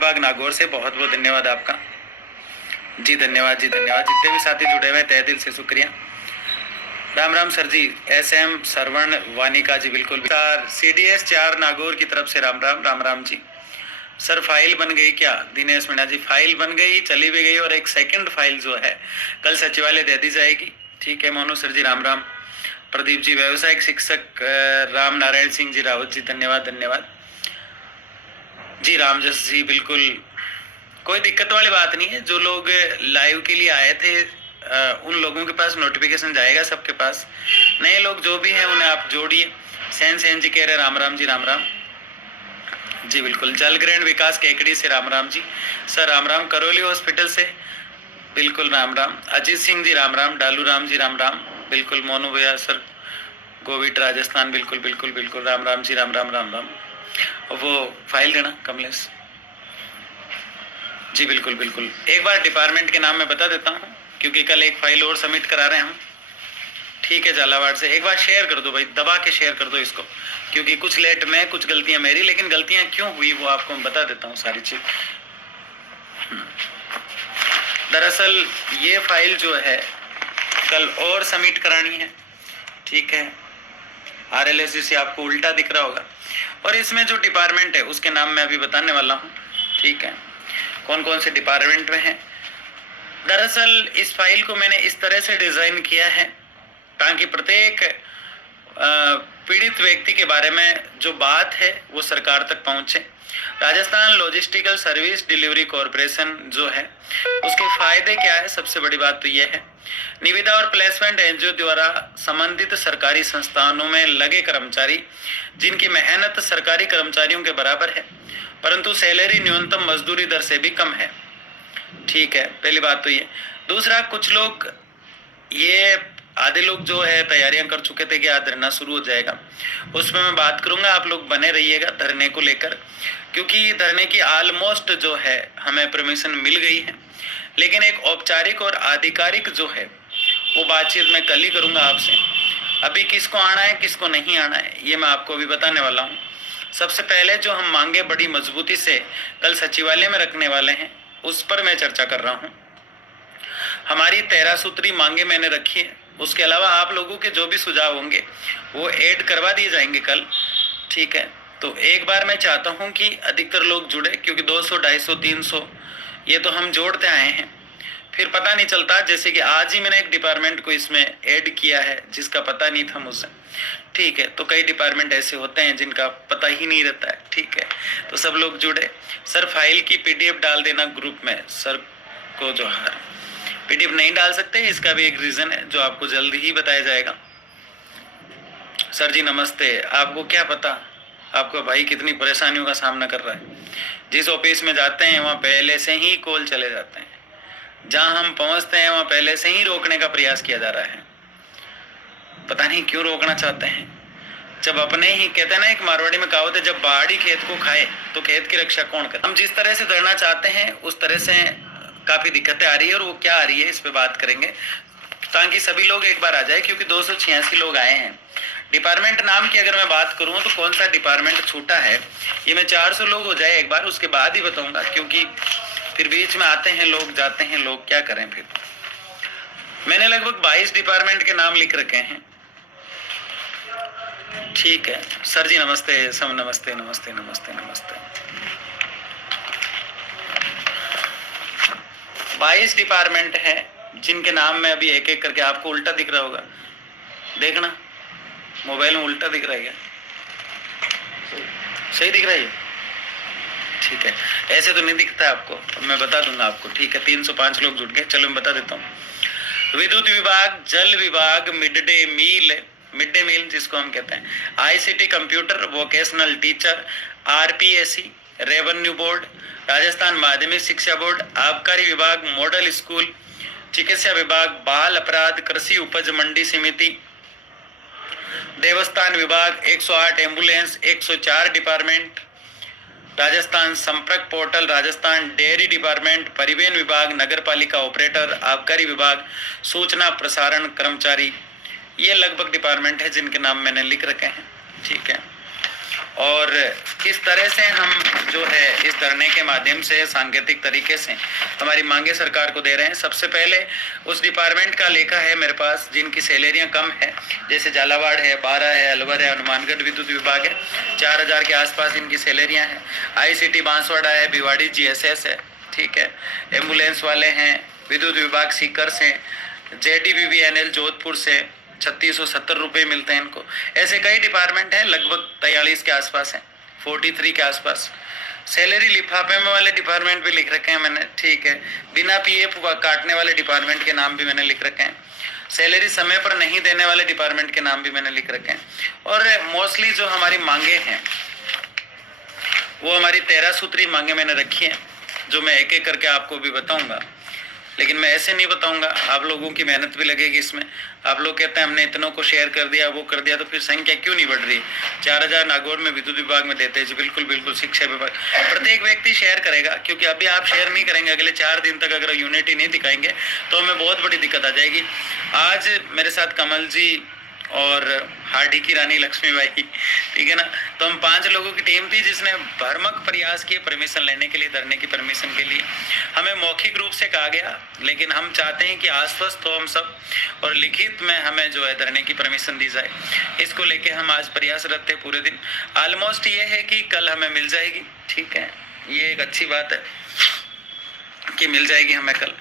बाग नागौर से बहुत बहुत धन्यवाद आपका जी। धन्यवाद जी, धन्यवाद। जितने भी साथी जुड़े हुए तहे दिल से शुक्रिया। राम राम सर जी। SM सरवण वानिका जी, बिल्कुल सर। CDS 4 नागौर की तरफ से राम राम। राम राम जी। सर फाइल बन गई क्या? दिनेश मीणा जी, फाइल बन गई, चली भी गई, और एक सेकंड फाइल जो है कल सचिवालय दे दी जाएगी। ठीक है। मोनू सर जी राम राम। प्रदीप जी, व्यवसायिक शिक्षक राम नारायण सिंह जी रावत जी, धन्यवाद धन्यवाद जी। रामजस जी, बिल्कुल कोई दिक्कत वाली बात नहीं है। जो लोग लाइव के लिए आए थे उन लोगों के पास नोटिफिकेशन जाएगा, सबके पास। नए लोग जो भी हैं उन्हें आप जोड़िए। सैन सैन जी कह रहे राम राम जी। राम राम जी, बिल्कुल। जल ग्रहण विकास केकड़ी से राम राम जी। सर राम राम। करौली हॉस्पिटल से बिल्कुल राम राम। अजीत सिंह जी राम राम। डालू राम जी राम राम। बिल्कुल। मोनू भैया सर, गोविट राजस्थान, बिल्कुल बिल्कुल बिल्कुल। राम राम जी। राम राम राम राम। वो फाइल देना कमलेश जी, बिल्कुल बिल्कुल। एक बार डिपार्टमेंट के नाम मैं बता देता हूँ, क्योंकि कल एक फाइल और सबमिट करा रहे हैं हम। ठीक है। झालावाड़ से एक बार शेयर कर दो भाई, दबा के शेयर कर दो इसको, क्योंकि कुछ लेट में, कुछ गलतियां मेरी, लेकिन गलतियां क्यों हुई वो आपको मैं बता देता हूँ सारी चीज। दरअसल ये फाइल जो है कल और सबमिट करानी है। ठीक है। RLSC आपको उल्टा दिख रहा होगा, और इसमें जो डिपार्टमेंट है उसके नाम मैं अभी बताने वाला हूँ। ठीक है। कौन कौन से डिपार्टमेंट में है। दरअसल इस फाइल को मैंने इस तरह से डिजाइन किया है ताकि प्रत्येक पीड़ित व्यक्ति के बारे में जो बात है वो सरकार तक पहुंचे। Rajasthan logistical service delivery corporation जो है उसके फायदे क्या है, सबसे बड़ी बात तो यह है, निविदा और प्लेसमेंट NGO द्वारा संबंधित सरकारी संस्थानों में लगे कर्मचारी जिनकी मेहनत सरकारी कर्मचारियों के बराबर है, परंतु सैलरी न्यूनतम मजदूरी दर से भी कम है। ठीक है, पहली बात तो ये। दूसरा, कुछ लोग ये आधे लोग जो है तैयारियां कर चुके थे कि आज धरना शुरू हो जाएगा, उसमें मैं बात करूंगा। आप लोग बने रहिएगा धरने को लेकर, क्योंकि धरने की ऑलमोस्ट जो है हमें परमिशन मिल गई है, लेकिन एक औपचारिक और आधिकारिक जो है वो बातचीत मैं कल ही करूंगा आपसे। अभी किसको आना है किसको नहीं आना है ये मैं आपको अभी बताने वाला हूँ। सबसे पहले जो हम मांगे बड़ी मजबूती से कल सचिवालय में रखने वाले हैं उस पर मैं चर्चा कर रहा हूँ। हमारी 13 सूत्री मांगे मैंने रखी है। उसके अलावा आप लोगों के जो भी सुझाव होंगे वो ऐड करवा दिए जाएंगे कल। ठीक है। तो एक बार मैं चाहता हूं कि अधिकतर लोग जुड़े, क्योंकि 200, 250, 300 ये तो हम जोड़ते आए हैं, फिर पता नहीं चलता। जैसे कि आज ही मैंने एक डिपार्टमेंट को इसमें ऐड किया है जिसका पता नहीं था मुझसे। ठीक है। तो कई डिपार्टमेंट ऐसे होते हैं जिनका पता ही नहीं रहता है। ठीक है। तो सब लोग जुड़े। सर फाइल की PDF डाल देना ग्रुप में। सर को जो है PDF नहीं डाल सकते, इसका भी एक रीजन है जो आपको जल्द ही बताया जाएगा। सर जी नमस्ते। आपको क्या पता आपका भाई कितनी परेशानियों का सामना कर रहा है। जिस ऑफिस में जाते हैं वहाँ पहले से ही कॉल चले जाते हैं, जहाँ हम पहुँचते हैं वहाँ पहले से ही रोकने का प्रयास किया जा रहा है। पता नहीं क्यों रोकना चाहते हैं। जब अपने ही, कहते हैं ना एक मारवाड़ी में कहावत है, जब बाड़ी खेत को खाए तो खेत की रक्षा कौन करे। हम जिस तरह से धरना चाहते हैं उस तरह से काफी दिक्कतें आ रही है, और वो क्या आ रही है इस पे बात करेंगे ताकि सभी लोग एक बार आ जाए, क्योंकि 286 लोग आए हैं। डिपार्टमेंट नाम की अगर मैं बात करूं तो कौन सा डिपार्टमेंट छूटा है ये मैं 400 लोग हो जाए एक बार उसके बाद ही बताऊंगा, क्योंकि फिर बीच में आते हैं लोग जाते हैं लोग, क्या करें फिर। मैंने लगभग 22 डिपार्टमेंट के नाम लिख रखे हैं। ठीक है। सर जी नमस्ते। सब नमस्ते नमस्ते नमस्ते नमस्ते। 22 डिपार्टमेंट है जिनके नाम में अभी एक एक करके, आपको उल्टा दिख रहा होगा, देखना मोबाइल में उल्टा दिख रहा है क्या? सही दिख रहा है? ठीक है। ऐसे तो नहीं दिखता आपको, मैं बता दूंगा आपको। ठीक है। 305 लोग जुड़ गए, चलो मैं बता देता हूँ। विद्युत विभाग, जल विभाग, मिड डे मील जिसको हम कहते हैं, ICT computer, vocational teacher, RPSC, revenue board, Rajasthan माध्यमिक शिक्षा बोर्ड, आबकारी विभाग, मॉडल स्कूल, चिकित्सा विभाग, बाल अपराध, कृषि उपज मंडी समिति, देवस्थान विभाग, 108 एम्बुलेंस, 104 डिपार्टमेंट, राजस्थान संपर्क पोर्टल, राजस्थान डेयरी डिपार्टमेंट, परिवहन विभाग, नगर पालिका ऑपरेटर, आबकारी विभाग, सूचना प्रसारण कर्मचारी, ये लगभग डिपार्टमेंट है जिनके नाम मैंने लिख रखे हैं। ठीक है। और किस तरह से हम जो है इस धरने के माध्यम से सांकेतिक तरीके से हमारी मांगे सरकार को दे रहे हैं। सबसे पहले उस डिपार्टमेंट का लेखा है मेरे पास जिनकी सैलरियां कम है, जैसे झालावाड़ है, बारा है, अलवर है, हनुमानगढ़ विद्युत विभाग है, 4000 के आसपास इनकी सैलरियां हैं। ICT बांसवाड़ा है, भिवाड़ी GSS है, ठीक है, एम्बुलेंस वाले हैं, विद्युत विभाग सीकर से, JDBBNL जोधपुर से 3670 रुपये मिलते हैं इनको। ऐसे कई डिपार्टमेंट हैं, लगभग 43 के आसपास हैं, 43 के आसपास। सैलरी लिफाफे में वाले डिपार्टमेंट भी लिख रखे हैं मैंने, ठीक है। बिना PF काटने वाले डिपार्टमेंट के नाम भी मैंने लिख रखे हैं। सैलरी समय पर नहीं देने वाले डिपार्टमेंट के नाम भी मैंने लिख रखे हैं। और मोस्टली जो हमारी मांगे हैं वो हमारी 13 सूत्री मांगे मैंने रखी हैं, जो मैं एक एक करके आपको भी बताऊंगा। लेकिन मैं ऐसे नहीं बताऊंगा, आप लोगों की मेहनत भी लगेगी इसमें। आप लोग कहते हैं हमने इतनों को शेयर कर दिया, वो कर दिया, तो फिर संख्या क्यों नहीं बढ़ रही? 4000 नागौर में विद्युत विभाग में देते हैं जी, बिल्कुल बिल्कुल। शिक्षा विभाग प्रत्येक व्यक्ति शेयर करेगा, क्योंकि अभी आप शेयर नहीं करेंगे, अगले 4 दिन तक अगर यूनिटी नहीं दिखाएंगे तो हमें बहुत बड़ी दिक्कत आ जाएगी। आज मेरे साथ कमल जी और हार्डी की रानी लक्ष्मीबाई, ठीक है ना, तो हम 5 लोगों की टीम थी जिसने भरमक प्रयास किए परमिशन लेने के लिए, धरने की परमिशन के लिए। हमें मौखिक रूप से कहा गया, लेकिन हम चाहते हैं कि आश्वस्त हो हम सब और लिखित में हमें जो है धरने की परमिशन दी जाए। इसको लेके हम आज प्रयासरत थे पूरे दिन। ऑलमोस्ट ये है कि कल हमें मिल जाएगी, ठीक है, ये एक अच्छी बात है कि मिल जाएगी हमें कल।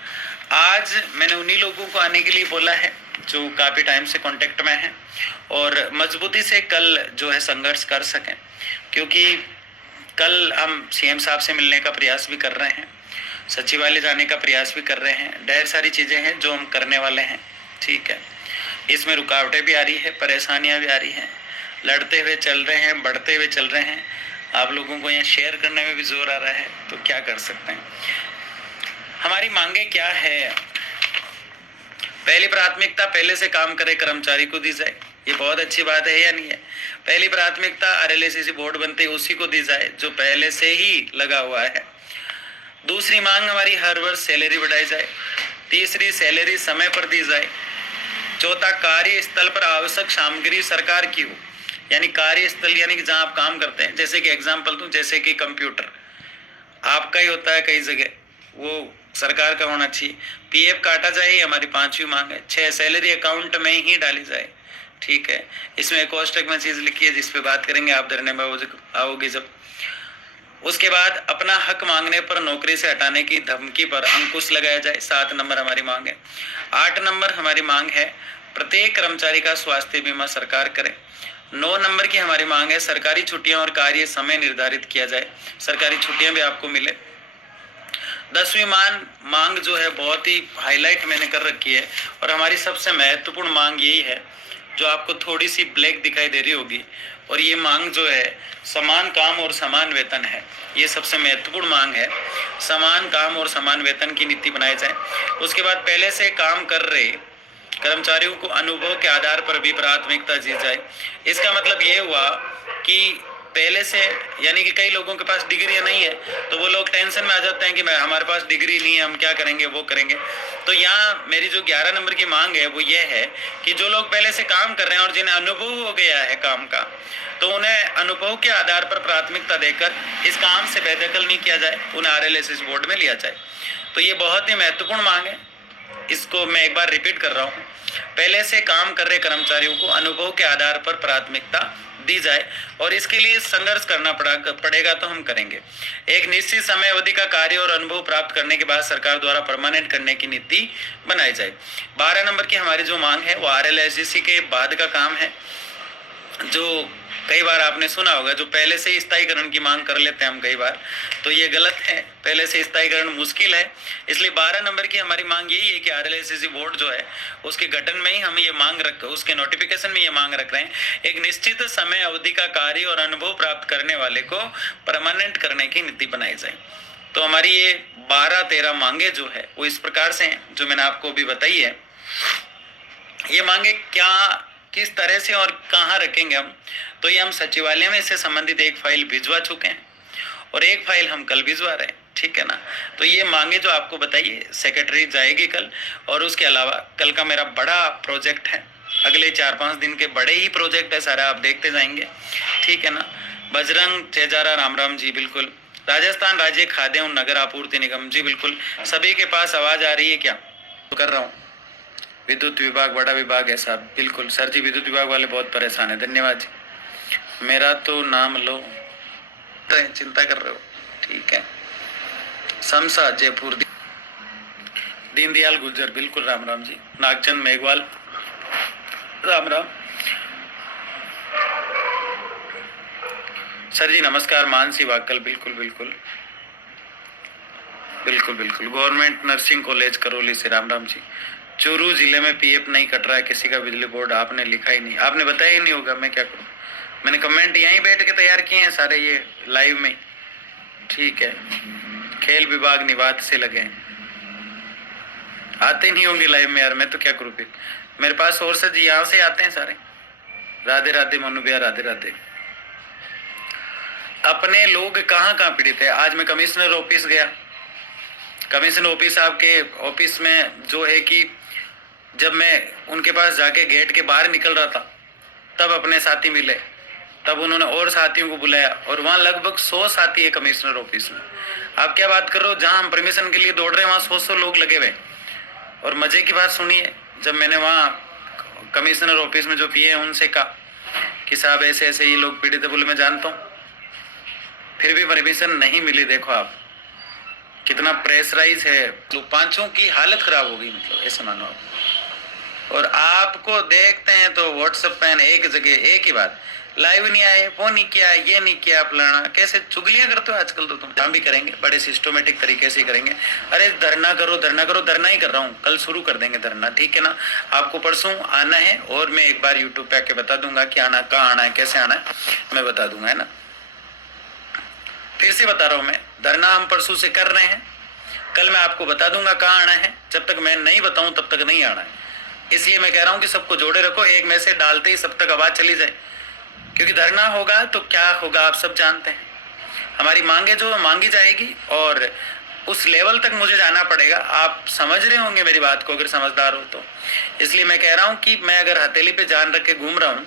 आज मैंने उन्हीं लोगों को आने के लिए बोला है जो काफ़ी टाइम से कांटेक्ट में हैं और मजबूती से कल जो है संघर्ष कर सकें, क्योंकि कल हम CM साहब से मिलने का प्रयास भी कर रहे हैं, सचिवालय जाने का प्रयास भी कर रहे हैं। ढेर सारी चीज़ें हैं जो हम करने वाले हैं, ठीक है। इसमें रुकावटें भी आ रही है, परेशानियां भी आ रही हैं, लड़ते हुए चल रहे हैं, बढ़ते हुए चल रहे हैं। आप लोगों को यहाँ शेयर करने में भी जोर आ रहा है, तो क्या कर सकते हैं। हमारी मांगे क्या है? पहली प्राथमिकता पहले से काम करे कर्मचारी को दी जाए। ये बहुत अच्छी बात है या नहीं है? पहली प्राथमिकता RLSC बोर्ड बनते ही उसी को दी जाए जो पहले से ही लगा हुआ है। दूसरी मांग हमारी हर वर्ष सैलरी बढ़ाई जाए। तीसरी, सैलरी समय पर दी जाए। चौथा, कार्यस्थल पर आवश्यक सामग्री सरकार की हो, यानी कार्यस्थल यानी कि जहाँ आप काम करते हैं, जैसे कि एग्जाम्पल दूं, जैसे कि कंप्यूटर आपका ही होता है कई जगह, वो सरकार का होना चाहिए। PF काटा जाए, ये हमारी 5वीं मांग है। 6, सैलरी अकाउंट में ही डाली जाए, ठीक है। इसमें एक कोष्टक में चीज लिखी है जिस पे बात करेंगे आप धरने में आओगे जब। उसके बाद अपना हक मांगने पर नौकरी से हटाने की धमकी पर अंकुश लगाया जाए, 7 नंबर हमारी मांग है। 8 नंबर हमारी मांग है प्रत्येक कर्मचारी का स्वास्थ्य बीमा सरकार करे। 9 नंबर की हमारी मांग है सरकारी छुट्टियां और कार्य समय निर्धारित किया जाए, सरकारी छुट्टियां भी आपको मिले। 10वीं मांग जो है बहुत ही हाईलाइट मैंने कर रखी है और हमारी सबसे महत्वपूर्ण मांग यही है जो आपको थोड़ी सी ब्लैक दिखाई दे रही होगी, और ये मांग जो है समान काम और समान वेतन है। ये सबसे महत्वपूर्ण मांग है, समान काम और समान वेतन की नीति बनाई जाए। उसके बाद पहले से काम कर रहे कर्मचारियों को अनुभव के आधार पर भी प्राथमिकता दी जाए। इसका मतलब ये हुआ कि पहले से, यानी कि कई लोगों के पास डिग्री नहीं है तो वो लोग टेंशन में आ जाते हैं कि मैं हमारे पास डिग्री नहीं है, हम क्या करेंगे, वो करेंगे। तो यहाँ मेरी जो 11 नंबर की मांग है वो ये है कि जो लोग पहले से काम कर रहे हैं और जिन्हें अनुभव हो गया है काम का, तो उन्हें अनुभव के आधार पर प्राथमिकता देकर इस काम से बेदखल नहीं किया जाए, उन्हें RLSS बोर्ड में लिया जाए। तो ये बहुत ही महत्वपूर्ण मांग है। इसको मैं एक बार रिपीट कर रहा हूँ, पहले से काम कर रहे कर्मचारियों को अनुभव के आधार पर प्राथमिकता दी जाए, और इसके लिए संघर्ष करना पड़ेगा तो हम करेंगे। एक निश्चित समय अवधि का कार्य और अनुभव प्राप्त करने के बाद सरकार द्वारा परमानेंट करने की नीति बनाई जाए। 12 नंबर की हमारी जो मांग है वो RLSC के बाद का काम है, जो कई बार आपने सुना होगा, जो पहले से स्थायीकरण की मांग कर लेते हैं हम कई बार, तो ये गलत है। पहले से स्थायीकरण मुश्किल है, इसलिए 12 नंबर की हमारी मांग यही है कि RLSC बोर्ड जो है उसके गठन में ही हम ये मांग रख, उसके नोटिफिकेशन में ये मांग रख रहे हैं, एक निश्चित समय अवधि का कार्य और अनुभव प्राप्त करने वाले को परमानेंट करने की नीति बनाई जाए। तो हमारी ये 12-13 मांगे जो है वो इस प्रकार से हैं जो मैंने आपको अभी बताई है। ये मांगे क्या, किस तरह से और कहाँ रखेंगे हम, तो ये हम सचिवालय में इससे संबंधित एक फाइल भिजवा चुके हैं और एक फाइल हम कल भिजवा रहे हैं, ठीक है ना। तो ये मांगे जो आपको बताइए सेक्रेटरी जाएगी कल, और उसके अलावा कल का मेरा बड़ा प्रोजेक्ट है, अगले 4-5 दिन के बड़े ही प्रोजेक्ट है सारे, आप देखते जाएंगे, ठीक है ना। बजरंग तेजारा राम राम जी, बिल्कुल। राजस्थान राज्य खाद्य एवं नगर आपूर्ति निगम जी, बिल्कुल। सभी के पास आवाज आ रही है क्या? तो कर रहा हूँ। विद्युत विभाग बड़ा विभाग है साहब, बिल्कुल सर जी। विद्युत विभाग वाले बहुत परेशान है, धन्यवाद जी। मेरा तो नाम लो, चिंता कर रहे हो, ठीक है। समसा जयपुर, दीनदयाल गुर्जर, बिल्कुल राम राम जी। नागचंद मेघवाल, राम राम। सर जी नमस्कार। मानसी वाकल, बिल्कुल बिल्कुल बिल्कुल बिल्कुल। गवर्नमेंट नर्सिंग कॉलेज करौली से, राम राम जी। चूरू जिले में पीएफ नहीं कट रहा है किसी का बिजली बोर्ड, आपने लिखा ही नहीं, आपने बताया ही नहीं होगा, मैं क्या करूं। मैंने कमेंट यहीं बैठ के तैयार किए हैं सारे, ये लाइव में, ठीक है। खेल विभाग निवाद से लगे हैं, आते नहीं होंगे लाइव में यार, मैं तो क्या करूं फिर। मेरे पास सोर्सेज यहाँ से आते हैं सारे। राधे राधे मनु भैया, राधे राधे। अपने लोग कहाँ कहाँ पीड़ित है। आज मैं कमिश्नर ऑफिस गया, कमिश्नर ऑफिस आपके ऑफिस में जो है कि जब मैं उनके पास जाके गेट के बाहर निकल रहा था तब अपने साथी मिले, तब उन्होंने और साथियों को बुलाया और वहाँ लगभग 100 साथी है कमिश्नर ऑफिस में। आप क्या बात कर रहे हो, जहाँ हम परमिशन के लिए दौड़ रहे हैं वहाँ 100 लोग लगे हुए। और मजे की बात सुनिए, जब मैंने वहाँ कमिश्नर ऑफिस में जो पिए हैं उनसे कहा कि साहब ऐसे ऐसे ये लोग पीड़ित है, बोले मैं जानता हूँ, फिर भी परमिशन नहीं मिली। देखो आप कितना प्रेशराइज है, तो पांचों की हालत खराब हो गई, मतलब ऐसे मानो आप। और आपको देखते हैं तो व्हाट्सएप पे एक जगह एक ही बात, लाइव नहीं आए, वो नहीं किया, ये नहीं किया, फलाना। कैसे चुगलियां करते हो आजकल तो तुम। काम भी करेंगे बड़े सिस्टमेटिक तरीके से करेंगे। अरे धरना करो, धरना करो, धरना ही कर रहा हूँ, कल शुरू कर देंगे धरना, ठीक है ना। आपको परसों आना है और मैं एक बार यूट्यूब पे आके बता दूंगा कि आना, कहाँ आना है, कैसे आना है, मैं बता दूंगा, है ना। फिर से बता रहा हूं मैं, धरना हम परसों से कर रहे हैं, कल मैं आपको बता दूंगा कहाँ आना है। जब तक मैं नहीं बताऊं तब तक नहीं आना है, इसलिए मैं कह रहा हूं कि सबको जोड़े रखो, एक मैसेज डालते ही सब तक आवाज चली जाए। क्योंकि धरना होगा तो क्या होगा आप सब जानते हैं, हमारी मांगे जो मांगी जाएगी और उस लेवल तक मुझे जाना पड़ेगा। आप समझ रहे होंगे मेरी बात को, अगर समझदार हो तो। इसलिए मैं कह रहा हूं कि मैं अगर हथेली पे जान रख के घूम रहा हूं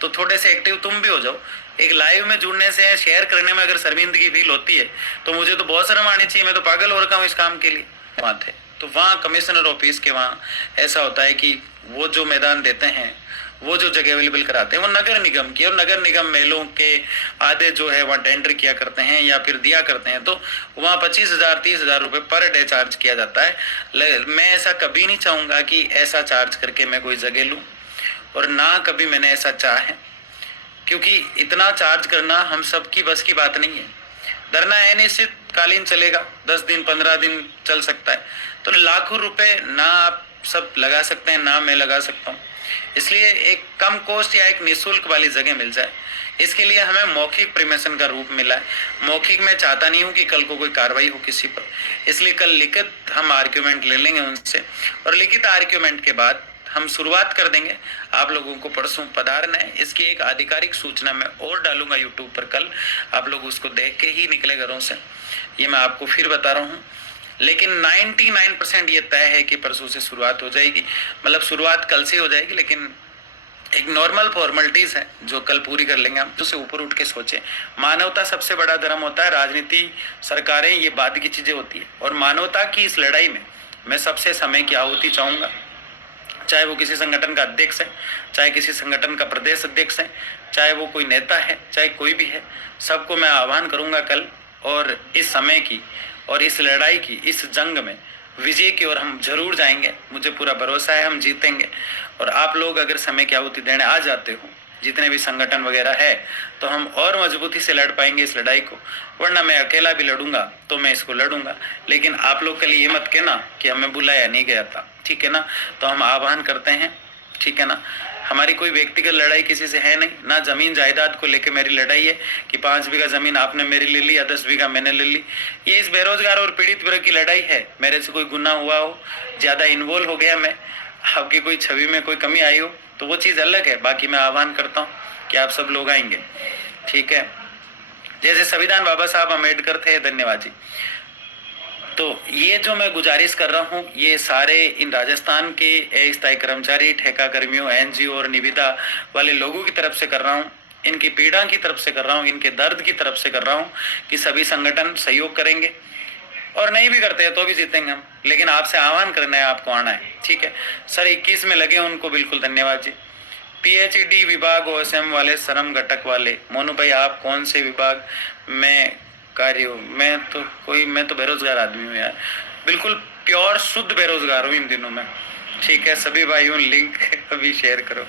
तो थोड़े से एक्टिव तुम भी हो जाओ। एक लाइव में जुड़ने से, शेयर करने में अगर शर्मिंदगी फील होती है तो मुझे तो बहुत शर्म आनी चाहिए, मैं तो पागल हो रखा हूँ इस काम के लिए। बात है तो वहाँ कमिश्नर ऑफिस के वहाँ ऐसा होता है कि वो जो मैदान देते हैं, वो जो जगह अवेलेबल कराते हैं वो नगर निगम की, और नगर निगम मेलों के आधे जो है वहाँ टेंडर किया करते हैं या फिर दिया करते हैं, तो वहाँ 25,000 30,000 रुपये पर डे चार्ज किया जाता है। मैं ऐसा कभी नहीं चाहूँगा कि ऐसा चार्ज करके मैं कोई जगह लूँ, और ना कभी मैंने ऐसा चाहा है, क्योंकि इतना चार्ज करना हम सब की बस की बात नहीं है। धरना अनिश्चित कालीन चलेगा, 10 दिन 15 दिन चल सकता है, तो लाखों रुपए ना आप सब लगा सकते हैं, ना मैं लगा सकता हूँ। इसलिए एक कम कॉस्ट या एक निःशुल्क वाली जगह मिल जाए, इसके लिए हमें मौखिक परमिशन का रूप मिला है। मौखिक मैं चाहता नहीं हूँ कि कल को कोई कार्रवाई हो किसी पर, इसलिए कल लिखित हम आर्ग्यूमेंट ले लेंगे उनसे, और लिखित आर्ग्यूमेंट के बाद हम शुरुआत कर देंगे। आप लोगों को परसों पधारना है, इसकी एक आधिकारिक सूचना मैं और डालूंगा यूट्यूब पर कल, आप लोग उसको देख के ही निकले घरों से, ये मैं आपको फिर बता रहा हूँ। लेकिन 99% ये तय है कि परसों से शुरुआत हो जाएगी, मतलब शुरुआत कल से हो जाएगी, लेकिन एक नॉर्मल फॉर्मेलिटीज है जो कल पूरी कर लेंगे हम। उससे ऊपर उठ के सोचें, मानवता सबसे बड़ा धर्म होता है, राजनीति सरकारें ये बाद की चीजें होती है, और मानवता की इस लड़ाई में मैं सबसे समय की आहुति चाहूंगा। चाहे वो किसी संगठन का अध्यक्ष है, चाहे किसी संगठन का प्रदेश अध्यक्ष है, चाहे वो कोई नेता है, चाहे कोई भी है, सबको मैं आह्वान करूंगा कल, और इस समय की और इस लड़ाई की, इस जंग में विजय की ओर हम जरूर जाएंगे। मुझे पूरा भरोसा है हम जीतेंगे। और आप लोग अगर समय की आहुति देने आ जाते हो, जितने भी संगठन वगैरह है, तो हम और मजबूती से लड़ पाएंगे इस लड़ाई को। वरना मैं अकेला भी लड़ूंगा तो मैं इसको लड़ूंगा, लेकिन आप लोग कल ये मत कहना कि हमें बुलाया नहीं गया था, ठीक है ना। तो हम आह्वान करते हैं, ठीक है ना। हमारी कोई व्यक्तिगत लड़ाई किसी से है नहीं, ना जमीन जायदाद को लेके मेरी लड़ाई है कि 5 बीघा जमीन आपने मेरी ले ली या 10 बीघा मैंने ले ली। ये इस बेरोजगार और पीड़ित वर्ग की लड़ाई है। मेरे से कोई गुनाह हुआ हो, ज्यादा इन्वॉल्व हो गया मैं, आपकी कोई छवि में कोई कमी आई हो, तो वो चीज अलग है। बाकी मैं आह्वान करता हूँ कि आप सब लोग आएंगे, ठीक है। जैसे संविधान बाबा साहब अम्बेडकर थे, धन्यवाद जी। तो ये जो मैं गुजारिश कर रहा हूँ, ये सारे इन राजस्थान के अस्थायी कर्मचारी, ठेका कर्मियों, एनजीओ और निविदा वाले लोगों की तरफ से कर रहा हूँ। इनकी पीड़ा की तरफ से कर रहा हूँ, इनके दर्द की तरफ से कर रहा हूँ कि सभी संगठन सहयोग करेंगे, और नहीं भी करते हैं तो भी जीतेंगे हम, लेकिन आपसे आह्वान करना है, आपको आना है। ठीक है सर, 21 में लगे उनको बिल्कुल धन्यवाद जी। पीएचडी विभाग ओएसएम वाले, श्रम घटक वाले, मोनू भाई आप कौन से विभाग में कार्य हो? मैं तो बेरोजगार आदमी हूँ यार, बिल्कुल प्योर शुद्ध बेरोजगार हूँ इन दिनों में। ठीक है सभी भाइयों, लिंक अभी शेयर करो।